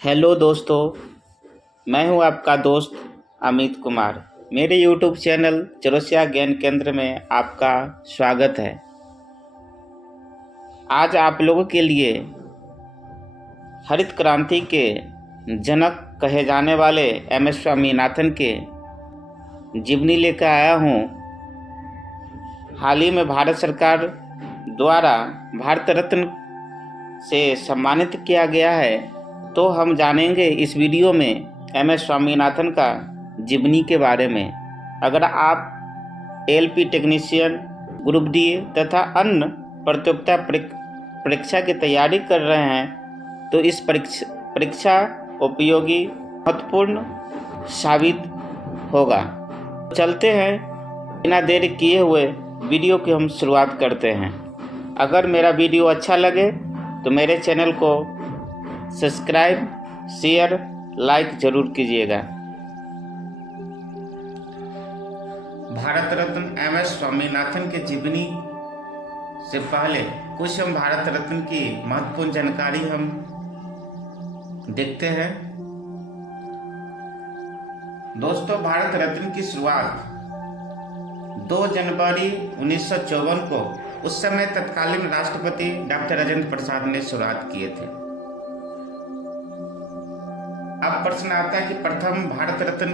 Hello दोस्तों, मैं हूं आपका दोस्त अमित कुमार। मेरे यूट्यूब चैनल चौरसिया ज्ञान केंद्र में आपका स्वागत है। आज आप लोगों के लिए हरित क्रांति के जनक कहे जाने वाले एम.एस. स्वामीनाथन के जीवनी लेकर आया हूं। हाल ही में भारत सरकार द्वारा भारत रत्न से सम्मानित किया गया है, तो हम जानेंगे इस वीडियो में एम.एस. स्वामीनाथन का जीवनी के बारे में। अगर आप एलपी टेक्नीशियन, ग्रुप डी तथा अन्य प्रतियोगिता परीक्षा की तैयारी कर रहे हैं तो इस परीक्षा उपयोगी महत्वपूर्ण साबित होगा। चलते हैं, बिना देरी किए हुए वीडियो की हम शुरुआत करते हैं। अगर मेरा वीडियो अच्छा लगे तो मेरे चैनल को सब्सक्राइब, शेयर, लाइक जरूर कीजिएगा। भारत रत्न एम.एस. स्वामीनाथन के जीवनी से पहले कुछ हम भारत रत्न की महत्वपूर्ण जानकारी हम देखते हैं। दोस्तों, भारत रत्न की शुरुआत 2 जनवरी 1954 को उस समय तत्कालीन राष्ट्रपति डॉक्टर राजेंद्र प्रसाद ने शुरुआत किए थे। अब प्रश्न आता है कि प्रथम भारत रत्न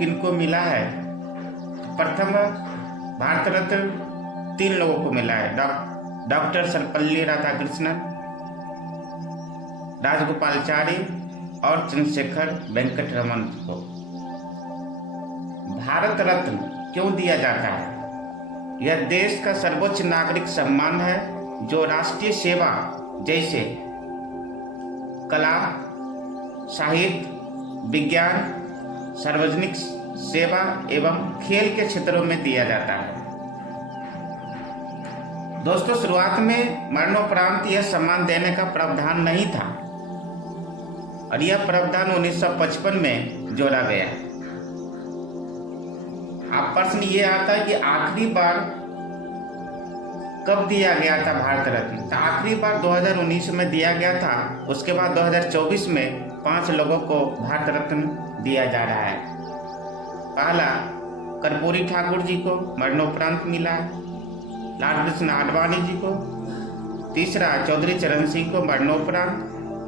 किनको मिला है। प्रथम भारत रत्न 3 लोगों को मिला है, डॉक्टर सर्वपल्ली राधाकृष्णन, राजगोपालाचारी और चंद्रशेखर वेंकट रमन को। भारत रत्न क्यों दिया जाता है? यह देश का सर्वोच्च नागरिक सम्मान है जो राष्ट्रीय सेवा जैसे कला, साहित्य, विज्ञान, सार्वजनिक सेवा एवं खेल के क्षेत्रों में दिया जाता है। दोस्तों, शुरुआत में मरणोपरांत यह सम्मान देने का प्रावधान नहीं था और यह प्रावधान 1955 में जोड़ा गया। अब प्रश्न ये आता है कि आखिरी बार कब दिया गया था भारत रत्न? तो आखिरी बार 2019 में दिया गया था। उसके बाद 2024 में 5 लोगों को भारत रत्न दिया जा रहा है। पहला कर्पूरी ठाकुर जी को मरणोपरांत मिला है, लाल कृष्ण आडवाणी जी को। तीसरा चौधरी चरण सिंह को मरणोपरांत।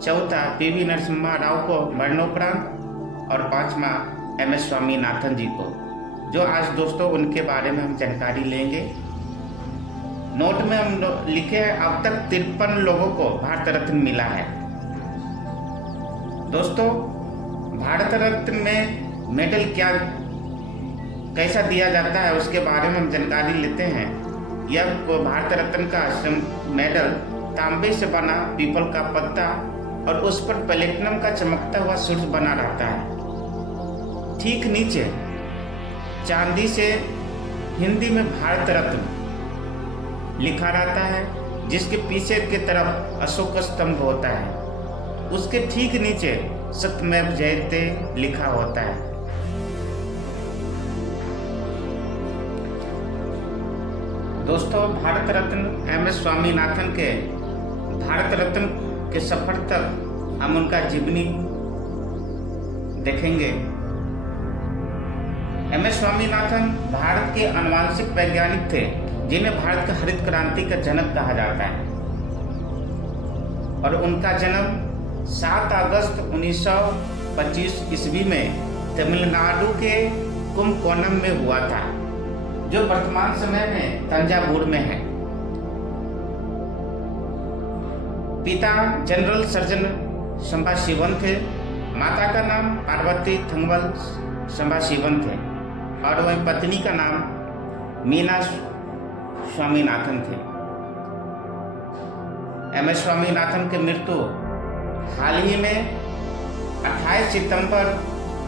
चौथा पी.वी. नरसिम्हा राव को मरणोपरांत और 5वां एम.एस. स्वामीनाथन जी को, जो आज दोस्तों उनके बारे में हम जानकारी लेंगे। नोट में हम लिखे हैं अब तक 53 लोगों को भारत रत्न मिला है। दोस्तों, भारत रत्न में मेडल कैसा दिया जाता है उसके बारे में हम जानकारी लेते हैं। यह भारत रत्न का मेडल तांबे से बना पीपल का पत्ता और उस पर प्लेटिनम का चमकता हुआ सूर्य बना रहता है। ठीक नीचे चांदी से हिंदी में भारत रत्न लिखा रहता है, जिसके पीछे की तरफ अशोक स्तंभ होता है। उसके ठीक नीचे सत्यमेव जयते लिखा होता है। दोस्तों, भारत रत्न एम.एस. स्वामीनाथन के भारत रत्न के सफर तक हम उनका जीवनी देखेंगे। एम.एस. स्वामीनाथन भारत के आनुवंशिक वैज्ञानिक थे जिन्हें भारत का हरित क्रांति का जनक कहा जाता है और उनका जन्म 7 अगस्त 1925 ईस्वी में तमिलनाडु के कुंभकोणम में हुआ था, जो वर्तमान समय में तंजावुर में है। पिता जनरल सर्जन संभाशिवन थे, माता का नाम पार्वती थंगवल संभाशिवन थे और वह पत्नी का नाम मीना स्वामीनाथन थे। एम.एस. स्वामीनाथन की मृत्यु हाल ही में 28 सितंबर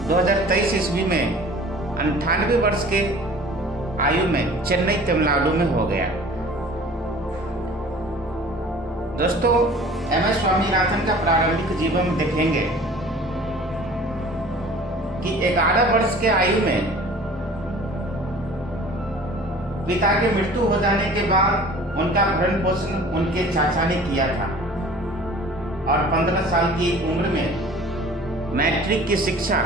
2023 ईस्वी में 98 वर्ष के आयु में चेन्नई तमिलनाडु में हो गया। दोस्तों, एम.एस. स्वामीनाथन का प्रारंभिक जीवन देखेंगे कि 11 वर्ष के आयु में पिता की मृत्यु हो जाने के बाद उनका भरण पोषण उनके चाचा ने किया था और 15 साल की उम्र में मैट्रिक की शिक्षा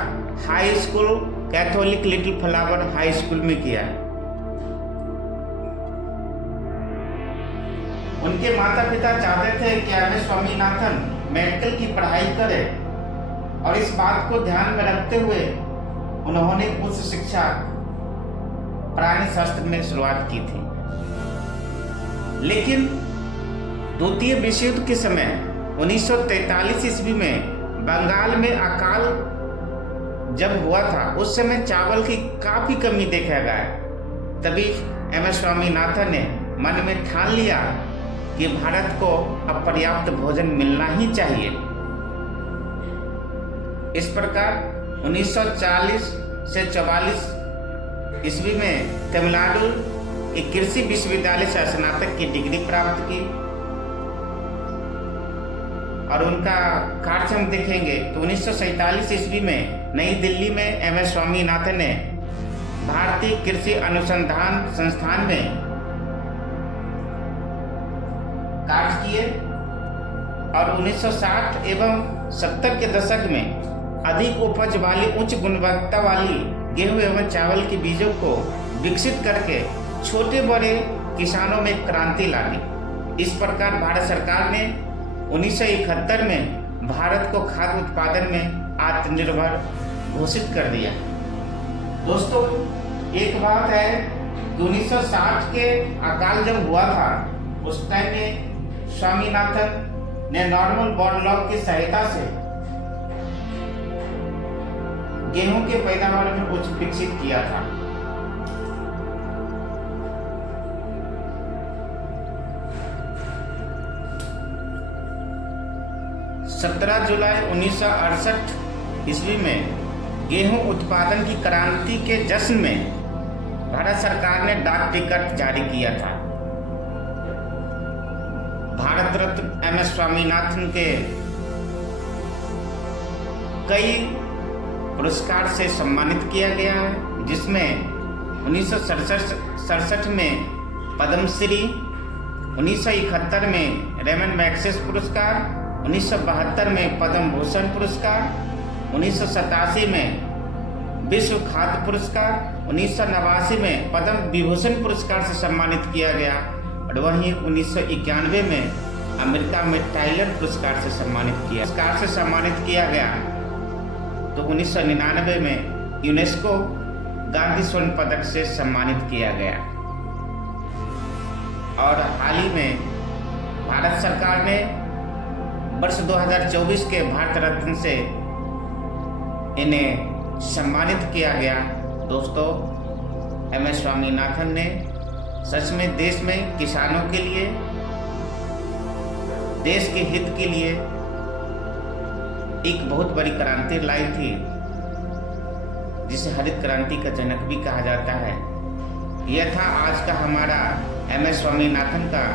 high school Catholic little flower high school में किया। उनके माता पिता चाहते थे कि एम.एस. स्वामीनाथन मेडिकल की पढ़ाई करे और इस बात को ध्यान में रखते हुए उन्होंने उच्च शिक्षा प्राणी शास्त्र में शुरुआत की थी। लेकिन द्वितीय विश्व युद्ध के समय 1943 ईस्वी में बंगाल में अकाल जब हुआ था, उस समय चावल की काफी कमी देखा गया। तभी एम.एस. स्वामीनाथन ने मन में ठान लिया कि भारत को अब पर्याप्त भोजन मिलना ही चाहिए। इस प्रकार 1940 से 44 ईस्वी में तमिलनाडु के कृषि विश्वविद्यालय से स्नातक की डिग्री प्राप्त की। और उनका कार्य हम देखेंगे तो 1947 ईस्वी में नई दिल्ली में एम.एस. स्वामीनाथन ने भारतीय कृषि अनुसंधान संस्थान में कार्य किए और 1960 एवं 70 के दशक में अधिक उपज वाली उच्च गुणवत्ता वाली गेहूं एवं चावल के बीजों को विकसित करके छोटे बड़े किसानों में क्रांति ला दी। इस प्रकार भारत सरकार ने 1971 में भारत को खाद्य उत्पादन में आत्मनिर्भर घोषित कर दिया। दोस्तों, एक बात है कि 1960 के अकाल जब हुआ था, उस टाइम में स्वामीनाथन ने नॉर्मल बोर्न लॉग की सहायता से गेहूं के पैदावार में कुछ विकसित किया था। जुलाई 1968 ईस्वी में गेहूं उत्पादन की क्रांति के जश्न में भारत सरकार ने डाक टिकट जारी किया था। भारत रत्न एम.एस. स्वामीनाथन के कई पुरस्कार से सम्मानित किया गया है, जिसमें 1967 में पद्मश्री, 1971 में रेमन मैग्सेस पुरस्कार, 1972 में पद्म भूषण पुरस्कार, 1987 में विश्व खाद्य पुरस्कार, 1989 में पद्म विभूषण पुरस्कार से सम्मानित किया गया और वहीं 1991 में अमेरिका में टाइलर पुरस्कार से सम्मानित किया गया। तो 1999 में यूनेस्को गांधी स्वर्ण पदक से सम्मानित किया गया। और हाल ही में भारत सरकार ने वर्ष 2024 के भारत रत्न से इन्हें सम्मानित किया गया। दोस्तों, एम.एस. स्वामीनाथन ने सच में देश में किसानों के लिए, देश के हित के लिए एक बहुत बड़ी क्रांति लाई थी, जिसे हरित क्रांति का जनक भी कहा जाता है। यह था आज का हमारा एम.एस. स्वामीनाथन का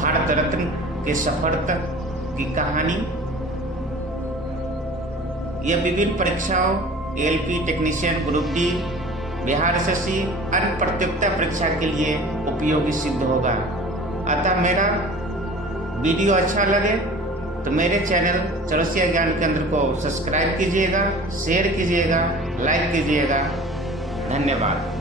भारत रत्न के सफर तक की कहानी। यह विभिन्न परीक्षाओं, LP technician, group D, Bihar SSC, अन्य प्रतियोगिता परीक्षा के लिए उपयोगी सिद्ध होगा। अतः मेरा वीडियो अच्छा लगे तो मेरे चैनल चौरसिया ज्ञान केंद्र को सब्सक्राइब कीजिएगा, शेयर कीजिएगा, लाइक कीजिएगा। धन्यवाद।